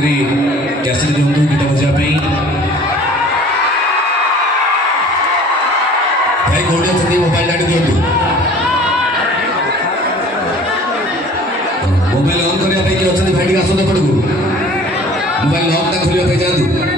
दयाकोरी cassette दिंतु गीत बजापी भाई कौन अच्छे मोबाइल लाइट दिंतु मोबाइल ऑन करने किए अच्छा भाई आसते पड़क मोबाइल लॉक खोलिया जातु